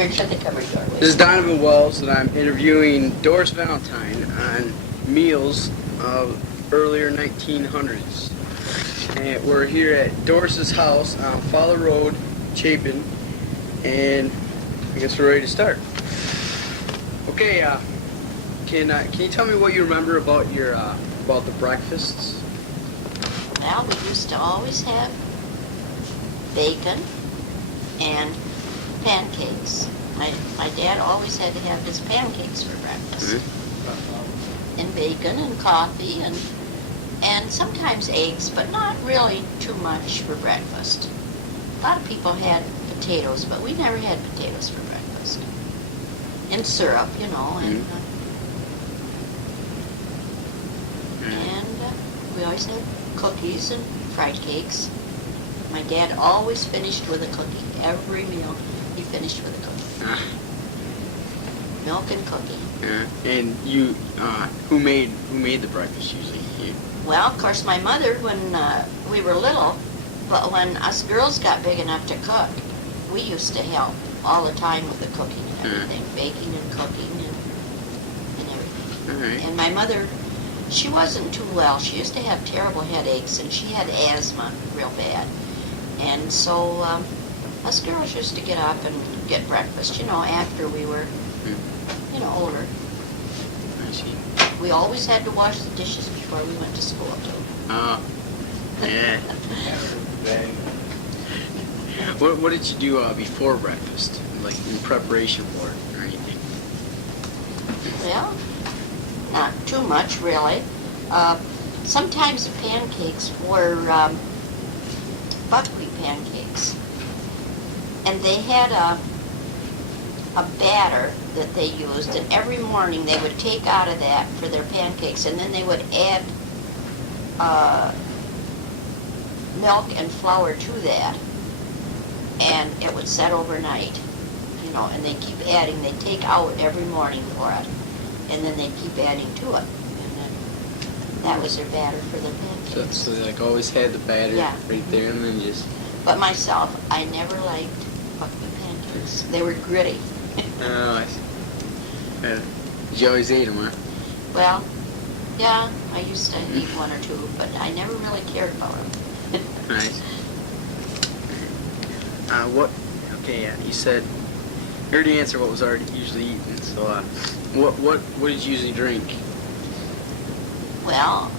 Here, shut the cupboard door. This is Donovan Wells, and I'm interviewing Doris Valentine on meals of earlier 1900s. And we're here at Doris's house on Fowler Road, Chapin, and I guess we're ready to start. Okay, can you tell me what you remember about your about the breakfasts? Well, we used to always have bacon and pancakes. My dad always had to have his pancakes for breakfast. Mm-hmm. And bacon and coffee and sometimes eggs, but not really too much for breakfast. A lot of people had potatoes, but we never had potatoes for breakfast. And syrup, you know, and we always had cookies and fried cakes. My dad always finished with a cookie. Every meal he finished with a cookie. Milk and cookie. And you, who made the breakfast usually? You? Well, of course, my mother when we were little, but when us girls got big enough to cook, we used to help all the time with the cooking and everything, baking and cooking and everything. All right. And my mother, she wasn't too well. She used to have terrible headaches, and she had asthma real bad. And so us girls used to get up and get breakfast, you know, after we were, you know, older. I see. We always had to wash the dishes before we went to school, too. Oh, yeah. What did you do before breakfast, like in preparation for it or anything? Well, not too much, really. Sometimes the pancakes were buckwheat pancakes. And they had a batter that they used, and every morning they would take out of that for their pancakes, and then they would add milk and flour to that, and it would set overnight, you know, and they keep adding. They take out every morning for it, and then they keep adding to it, and then that was their batter for their pancakes. So they like always had the batter right there, and then just... But myself, I never liked buckwheat pancakes. They were gritty. Oh, I see. You always ate them, huh? Well, yeah, I used to eat one or two, but I never really cared about them. Nice. Okay, you said, you already answered what was already usually eaten, so, what did you usually drink? Well,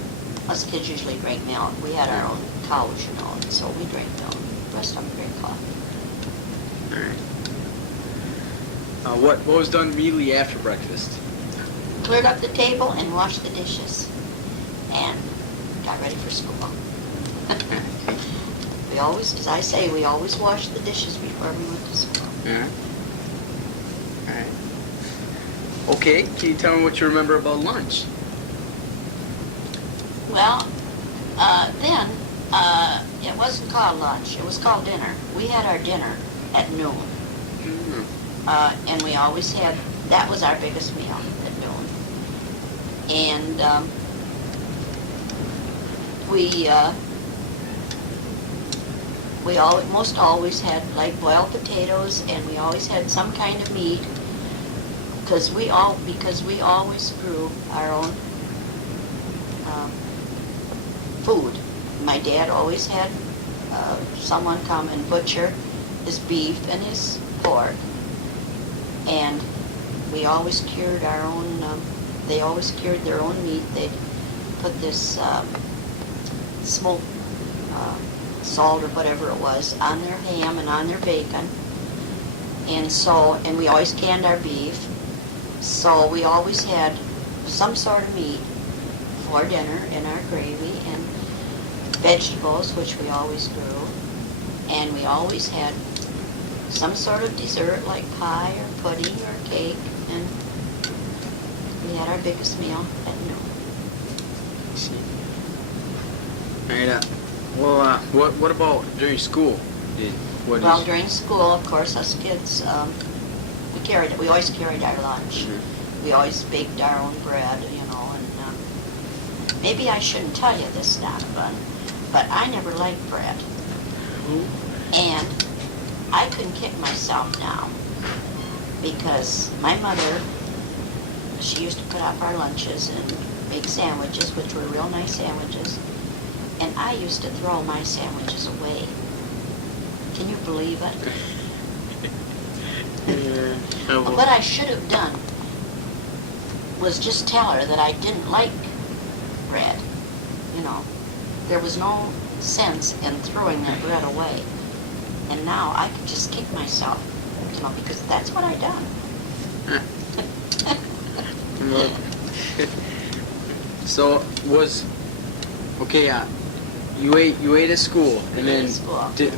us kids usually drank milk. We had our own cows, you know, and so we drank milk. The rest of them drank coffee. All right. What was done immediately after breakfast? Cleared up the table and washed the dishes, and got ready for school. We always, as I say, we always washed the dishes before we went to school. Yeah. All right. Okay, can you tell me what you remember about lunch? Well, then, it wasn't called lunch. It was called dinner. We had our dinner at noon. Mm-hmm. And we always had, that was our biggest meal at noon. And we almost always had like boiled potatoes, and we always had some kind of meat, because we always grew our own food. My dad always had someone come and butcher his beef and his pork, and we always cured our own, they always cured their own meat. They'd put this smoked salt or whatever it was on their ham and on their bacon, and we always canned our beef, so we always had some sort of meat for dinner and our gravy and vegetables, which we always grew, and we always had some sort of dessert like pie or pudding or cake, and we had our biggest meal at noon. All right. What about during school? During school, of course, us kids, we always carried our lunch. Mm-hmm. We always baked our own bread, you know, and maybe I shouldn't tell you this, Donovan, but I never liked bread. Mm-hmm. And I couldn't kick myself now because my mother, she used to put up our lunches and make sandwiches, which were real nice sandwiches, and I used to throw my sandwiches away. Can you believe it? Yeah. What I should have done was just tell her that I didn't like bread. You know, there was no sense in throwing that bread away. And now I could just kick myself, you know, because that's what I done. So you ate at school, and then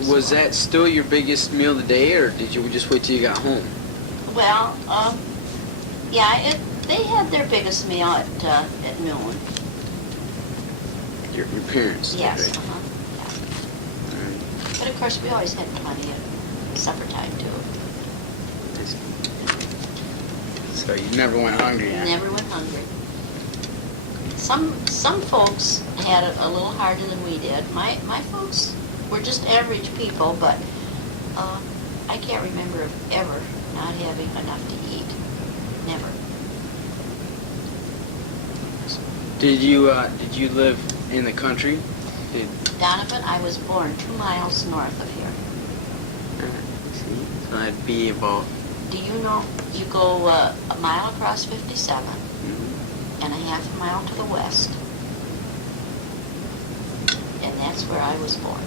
was that still your biggest meal of the day, or did you just wait till you got home? Well, yeah, they had their biggest meal at noon. Your parents? Yes. Right? Yeah. All right. But of course, we always had plenty at supper time too. So you never went hungry, huh? Never went hungry. Some folks had it a little harder than we did. My folks were just average people, but I can't remember of ever not having enough to eat. Never. Did you live in the country? Donovan, I was born 2 miles north of here. See, so that'd be about. Do you know, you go a mile across 57 and a half a mile to the west, and that's where I was born.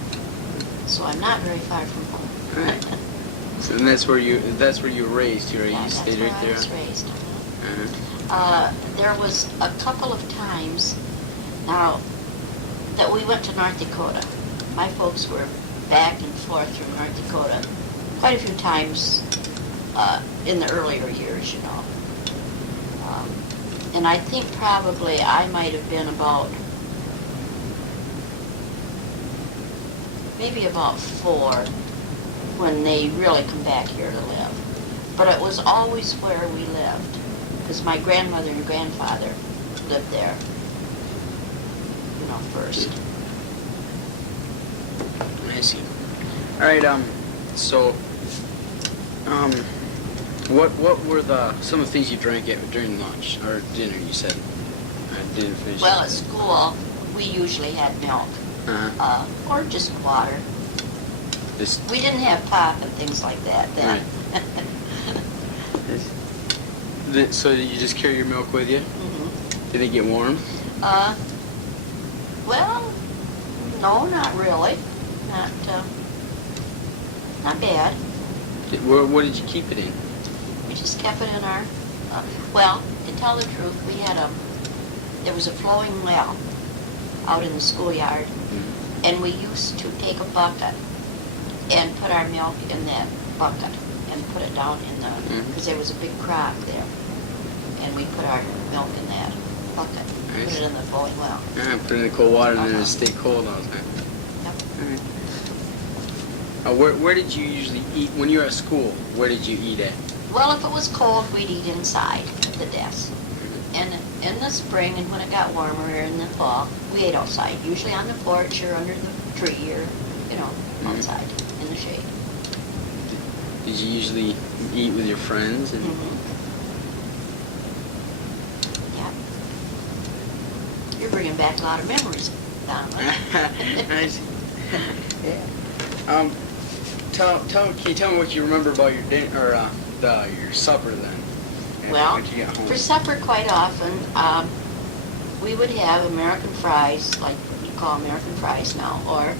So I'm not very far from home. Right. So, and that's where you were raised, right? Yeah, You that's stayed where right I there. was raised. Uh-huh. There was a couple of times now that we went to North Dakota. My folks were back and forth from North Dakota quite a few times in the earlier years, you know. And I think probably I might have been maybe about 4 when they really come back here to live. But it was always where we lived, because my grandmother and grandfather lived there, you know, first. I see. All right. What were some of the things you drank during lunch or dinner? You said I didn't finish. Well, at school, we usually had milk, or just water. We didn't have pop and things like that then. Right. So did you just carry your milk with you? Mm-hmm. Did it get warm? Well, no, not really. Not bad. What did you keep it in? We just kept it in our, well, to tell the truth, there was a flowing well out in the schoolyard, and we used to take a bucket and put our milk in that bucket and put it down in the, because there was a big crock there, and we put our milk in that bucket, put it in the flowing well. Put it in the cold water and then it'll stay cold all the time. Yep. All right. Where did you usually eat when you were at school? Where did you eat at? Well, if it was cold, we'd eat inside at the desk. And in the spring, and when it got warmer in the fall, we ate outside, usually on the porch or under the tree or, you know, outside in the shade. Did you usually eat with your friends? And Yeah. You're bringing back a lot of memories, Donovan. Nice. Yeah. Can you tell me what you remember about your dinner or your supper then? Well, when you got home? for supper quite often, we would have American fries, like you call American fries now, or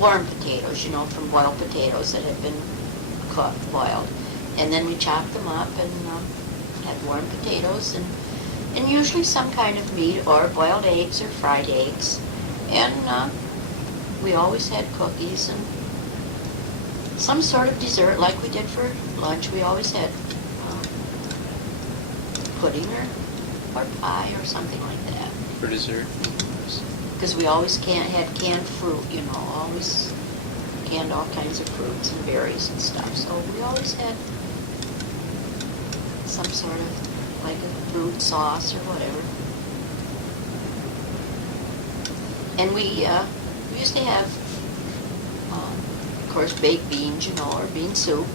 warm potatoes, you know, from boiled potatoes that have been boiled. And then we chop them up and had warm potatoes and usually some kind of meat or boiled eggs or fried eggs. And we always had cookies and some sort of dessert like we did for lunch. We always had pudding or pie or something like that. For dessert? Because we always had canned fruit, you know, always canned all kinds of fruits and berries and stuff. So we always had some sort of like a fruit sauce or whatever. And we used to have, of course, baked beans, you know, or bean soup.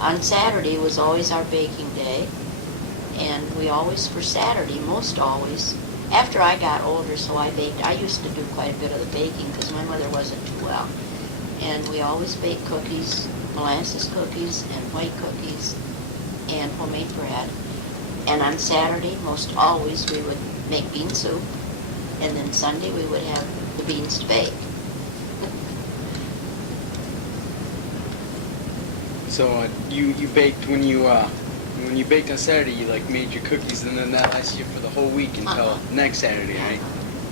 On Saturday was always our baking day, and we always, for Saturday, most always, after I got older, so I baked. I used to do quite a bit of the baking because my mother wasn't too well. And we always baked cookies, molasses cookies and white cookies, and homemade bread. And on Saturday, most always, we would make bean soup, and then Sunday we would have the beans to bake. So you baked when you baked on Saturday, you like made your cookies, and then that lasted you for the whole week until next Saturday, right?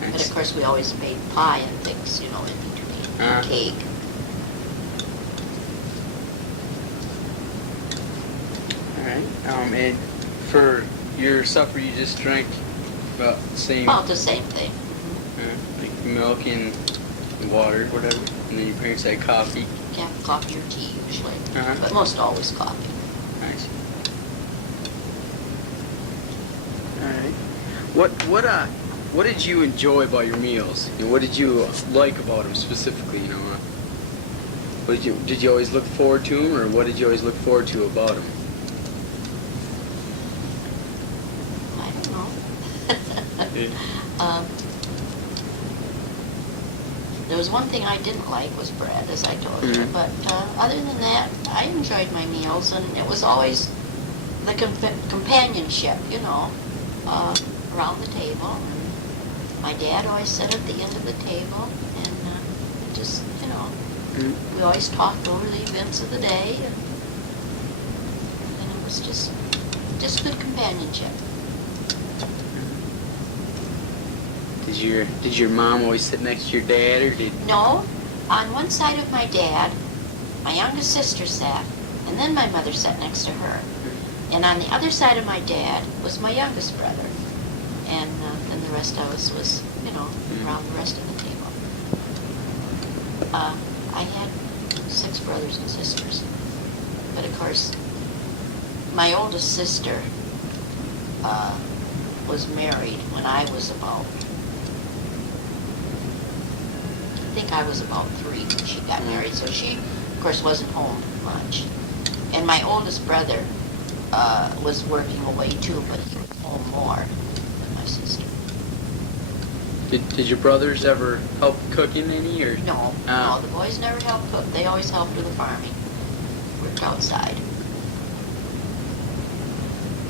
But Nice. of course, we always made pie and things, you know, in between, and cake. All right. And for your supper, you just drank about the same, About the same thing. like milk and water, whatever. And then your parents had coffee. Yeah, coffee or tea usually, Uh-huh. but most always coffee. Nice. All right. What did you enjoy about your meals? You know, what did you like about them specifically? You know, what did you always look forward to them, or what did you always look forward to about them? I don't know. Yeah. There was one thing I didn't like was bread, as I told you. Mhm. But other than that, I enjoyed my meals, and it was always the companionship, you know, around the table. And my dad always sat at the end of the table, and just, you know, we always talked over the events of the day, and it was just good companionship. Did your mom always sit next to your dad, or did? No, on one side of my dad, my youngest sister sat, and then my mother sat next to her. And on the other side of my dad was my youngest brother. And then the rest of us was, you know, around the rest of the table. I had 6 brothers and sisters. But of course, my oldest sister was married when I was about, I think I was about 3 when she got married. So she, of course, wasn't home much. And my oldest brother was working away too, but he was home more than my sister. Did your brothers ever help cooking any, or? No, no, the boys never helped cook. They always helped with the farming. Worked outside.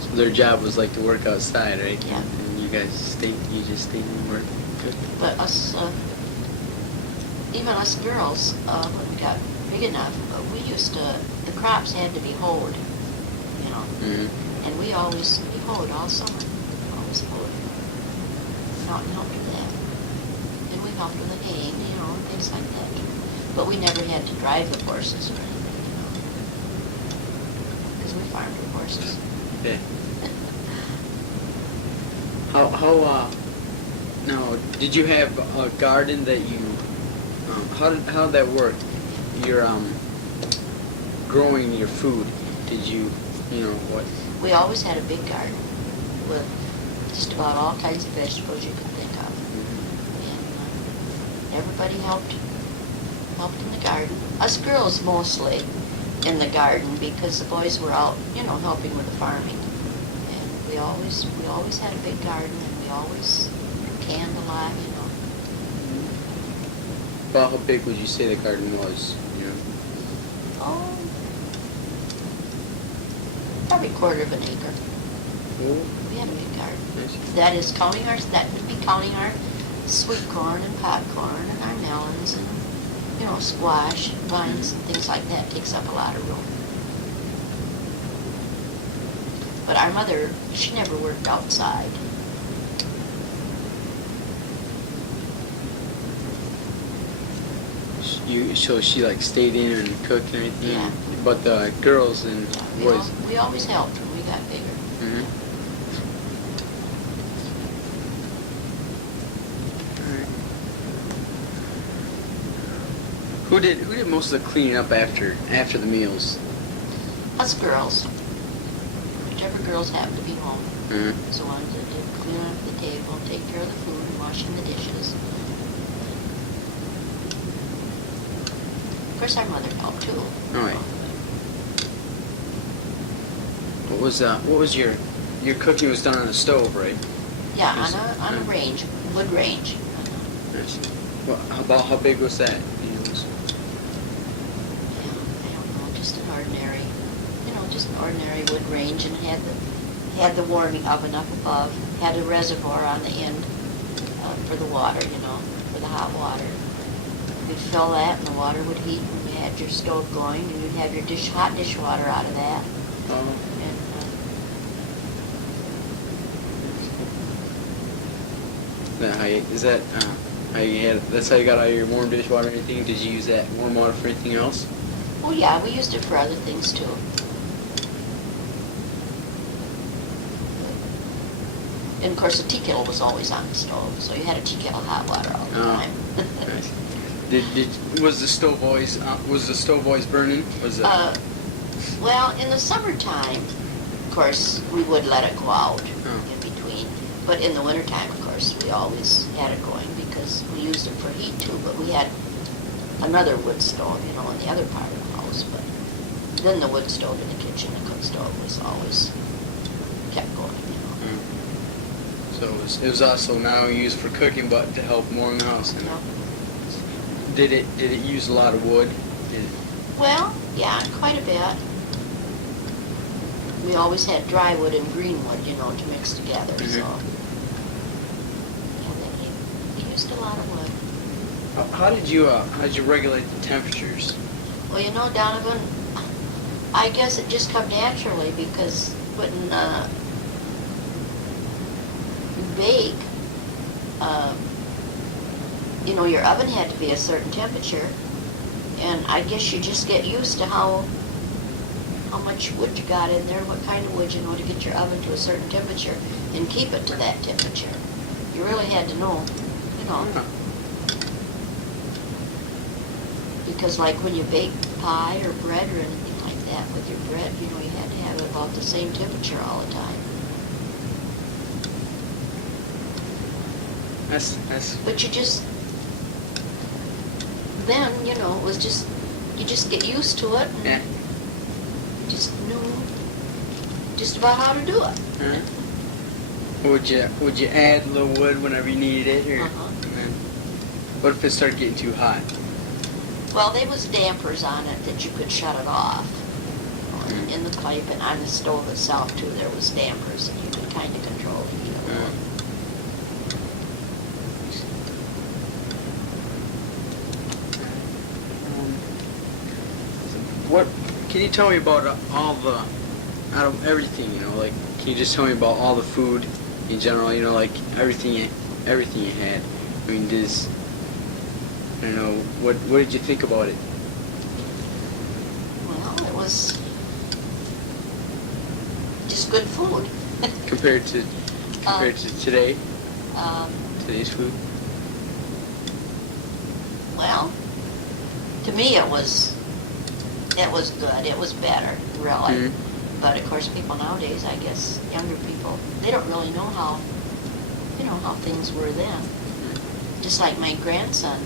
So their job was like to work outside, right? Yeah. And you just stayed and worked. Good. But us, even us girls, when we got big enough, we used to, the crops had to be hoed, you know. Mm-hmm. And we hoed all summer. Always hoed. Went out and helped with that. And we helped with the haying, you know, and things like that. But we never had to drive the horses or anything, you know. Because we farmed with horses. Yeah. Now, did you have a garden that you, how did that work? You're, growing your food. Did you know, what? We always had a big garden with just about all kinds of vegetables you could think of. And everybody helped in the garden. Us girls mostly in the garden because the boys were out, you know, helping with the farming. And we always had a big garden, and we always canned a lot, you know. About how big would you say the garden was? You know? Oh, probably 1/4 of an acre. Oh, We had a big garden. nice. That would be counting our sweet corn and popcorn and our melons and, you know, squash, vines and things like that. Takes up a lot of room. But our mother, she never worked outside. So she like stayed in and cooked and everything. Yeah. But the girls and Yeah, boys. we always helped when we got bigger. Mm-hmm. Who did most of the cleaning up after the meals? Us girls, whichever girls happened to be home, Mm-hmm. was the ones that did clean up the table, take care of the food, and washing the dishes. Of course, our mother helped too. Oh, yeah. what was your cooking was done on a stove, right? Yeah, Yes. on a range, wood range. Yes. Well, how big was that? Yeah, I don't know, just an ordinary, just an ordinary wood range, and had the warming oven up above, had a reservoir on the end for the water, for the hot water. You'd fill that, and the water would heat, and you had your stove going, and you'd have your hot dishwater out of that. Oh. And, How you had? That's how you got all your warm dishwater or anything? Did you use that warm water for anything else? oh yeah, we used it for other things too. And of course, the tea kettle was always on the stove, so you had a tea kettle hot water all the time. Nice. Was the stove always burning? Was it? Well, in the summertime, of course, we would let it go out in between. But in the wintertime, of course, we always had it going because we used it for heat too. But we had another wood stove, in the other part of the house. But then the wood stove in the kitchen, the cook stove, was always kept going. So it was also not only used for cooking, but to help warm the house. Did it use a lot of wood? Well, yeah, quite a bit. We always had dry wood and green wood, to mix together. Mm-hmm. So, and they used a lot of wood. How did you regulate the temperatures? Well, Donovan, I guess it just come naturally because when you bake, your oven had to be a certain temperature, and I guess you just get used to how much wood you got in there, what kind of wood, to get your oven to a certain temperature and keep it to that temperature. You really had to know, because like when you bake pie or bread or anything like that with your bread, you had to have it about the same temperature all the time. That's. But then, it was just, you just get used to it and Yeah. just knew just about how to do it. Uh-huh. Would you add a little wood whenever you needed it, or what if it started getting too hot? Well, there was dampers on it that you could shut it off. In the pipe and on the stove itself too, there was dampers and you could kind of control the heat a little. What can you tell me about out of everything? Can you just tell me about all the food in general? Everything you had. I mean, what did you think about it? Well, it was just good food. compared to today? Today's food? Well, to me it was good. It was better, really. Mm-hmm. But of course, people nowadays, I guess, younger people, they don't really know how things were then. Just like my grandson.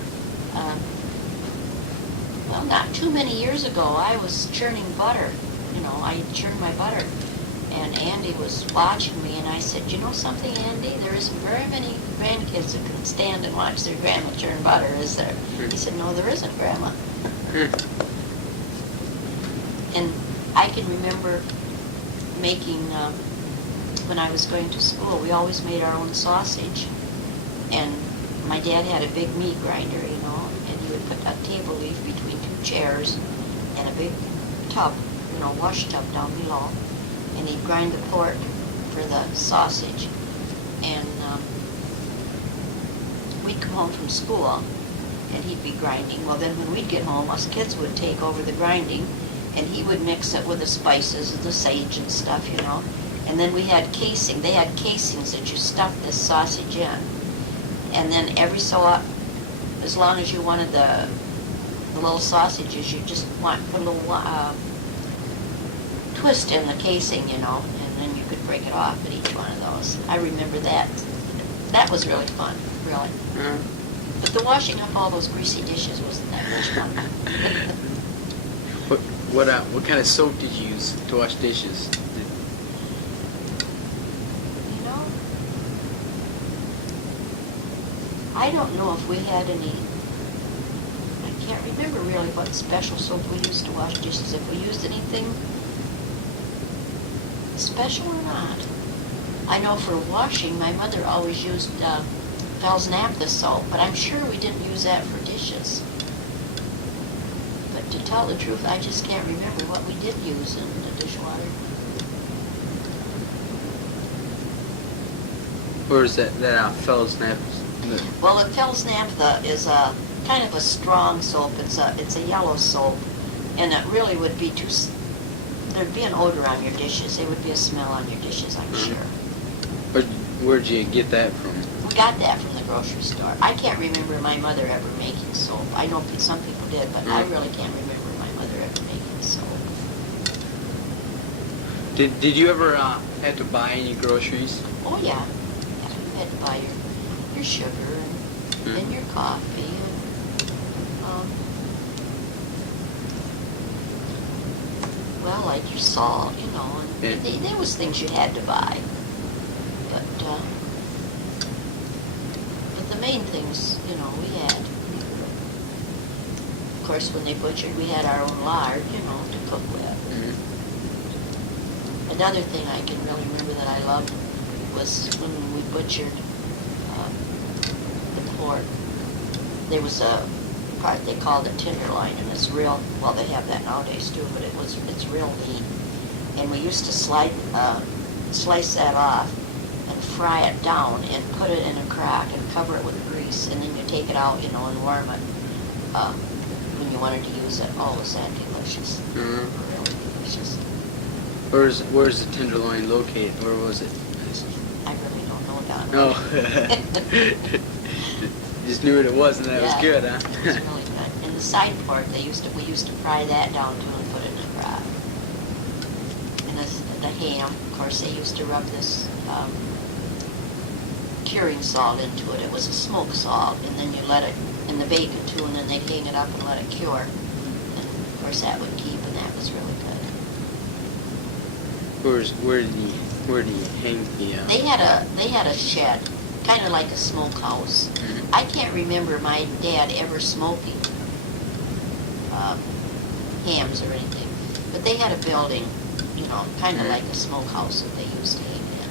Well, not too many years ago, I was churning butter. I churned my butter. And Andy was watching me, and I said, you know something, Andy? There isn't very many grandkids that can stand and watch their grandma churn butter, is there? He said, no, there isn't, Grandma. And I can remember making, when I was going to school, we always made our own sausage. And my dad had a big meat grinder, and he would put a table leaf between two chairs and a big tub, wash tub down below. And he'd grind the pork for the sausage. And we'd come home from school, and he'd be grinding. Well, then when we'd get home, us kids would take over the grinding, and he would mix it with the spices and the sage and stuff, And then we had casing. They had casings that you stuffed this sausage in. And then as long as you wanted the little sausages, you just put a little twist in the casing, and then you could break it off at each one of those. I remember that. That was really fun, really. But the washing up all those greasy dishes wasn't that much fun. What kind of soap did you use to wash dishes? I don't know if we had any, I can't remember really what special soap we used to wash dishes, if we used anything special or not. I know for washing, my mother always used Bell's Naphtha soap, but I'm sure we didn't use that for dishes. But to tell the truth, I just can't remember what we did use in the dishwater. Or is that Fellows Nap? Well, the Bell's Naphtha is a kind of a strong soap. It's a yellow soap, and it really would be there'd be an odor on your dishes. There would be a smell on your dishes, I'm sure. Where'd you get that from? We got that from the grocery store. I can't remember my mother ever making soap. I know some people did, but I really can't remember my mother ever making soap. Did you ever have to buy any groceries? Oh yeah, you had to buy your sugar and your coffee and well, like your salt, you know. And there was things you had to buy, but the main things, you know, we had. Of course, when they butchered, we had our own lard, you know, to cook with. Another thing I can really remember that I loved was when we butchered the pork. There was a part they called a tenderloin, and it's real. Well, they have that nowadays too, but it's real meat. And we used to slice that off and fry it down and put it in a crock and cover it with grease, and then you take it out, you know, and warm it when you wanted to use it. Oh, was that delicious? Really delicious. Where's the tenderloin located? Where was it? I really don't know that. No. Just knew what it was, and that was good, huh? It was really good. And the side pork, we used to fry that down too and put it in a crock. And the ham, of course, they used to rub this curing salt into it. It was a smoked salt, and then you let it, and the bacon too, and then they'd hang it up and let it cure. And of course that would keep, and that was really good. Where did you hang the? They had a shed, kind of like a smokehouse. I can't remember my dad ever smoking hams or anything, but they had a building, you know, kind of like a smokehouse that they used to hang in.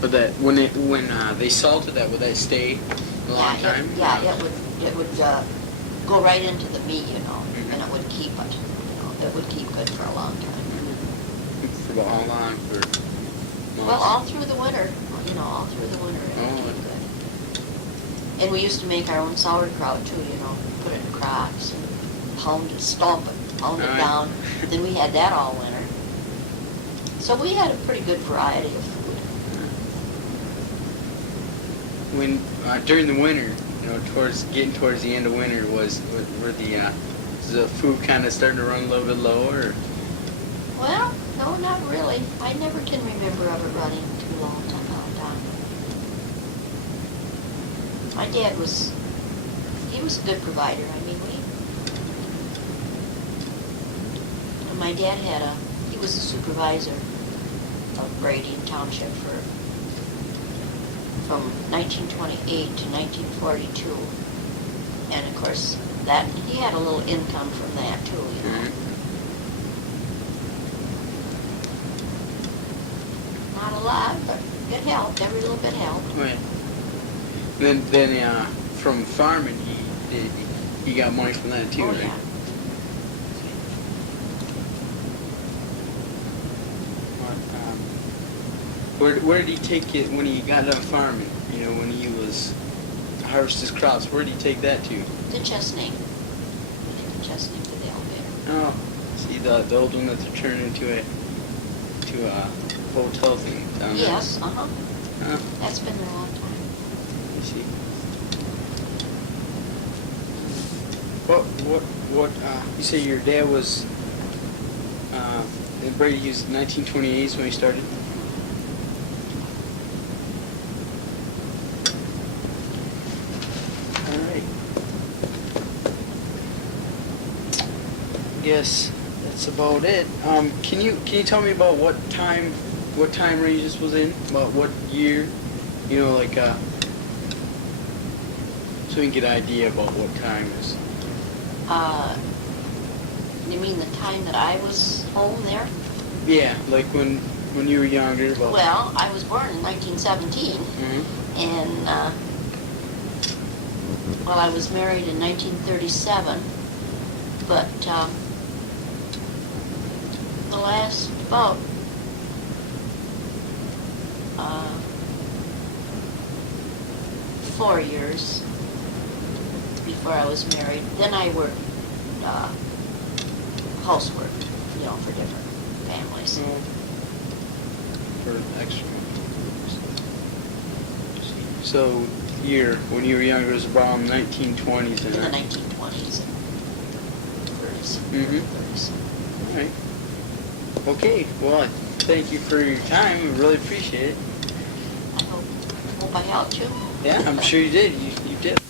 But that when they salted that, would that stay a long time? It would go right into the meat, you know, and it would keep it. You know, it would keep good for a long time. For how long? For months? Well, all through the winter. You know, all through the winter it would keep good. And we used to make our own sauerkraut too, you know, put it in crocks and pound it, stomp it, pound it down. Then we had that all winter. So we had a pretty good variety of food. When during the winter, you know, getting towards the end of winter, was the food kind of starting to run a little bit lower? Well, no, not really. I never can remember of it running too long time. My dad was a good provider. I mean, my dad he was a supervisor of Brady Township from 1928 to 1942. And of course, that he had a little income from that too, you know. Not a lot, but it helped. Every little bit helped. Right. Then from farming, he got money from that too, right? Yeah. Where did he take it when he got done farming? You know, when he was harvest his crops, where did he take that to? The Chesney. The Chesney to the elevator. Oh, see the old one that they're turning into a hotel thing down there. Yes, That's been there a long time. You see. What? You say your dad was in Brady? He was 1920s when he started. All right. Guess that's about it. Can you tell me about what time range this was in? About what year? You know, like So we can get an idea about what time is. You mean the time that I was home there? Yeah, like when you were younger. Well, I was born in 1917, Mm-hmm. and well, I was married in 1937, but the last about 4 years before I was married, then I worked housework, for different families. For extra. So, when you were younger was around 1920s. In the 1920s and 30s. Mm-hmm. 30s. All right. Okay. Well, thank you for your time. We really appreciate it. I hope I helped you. Yeah, I'm sure you did. You did.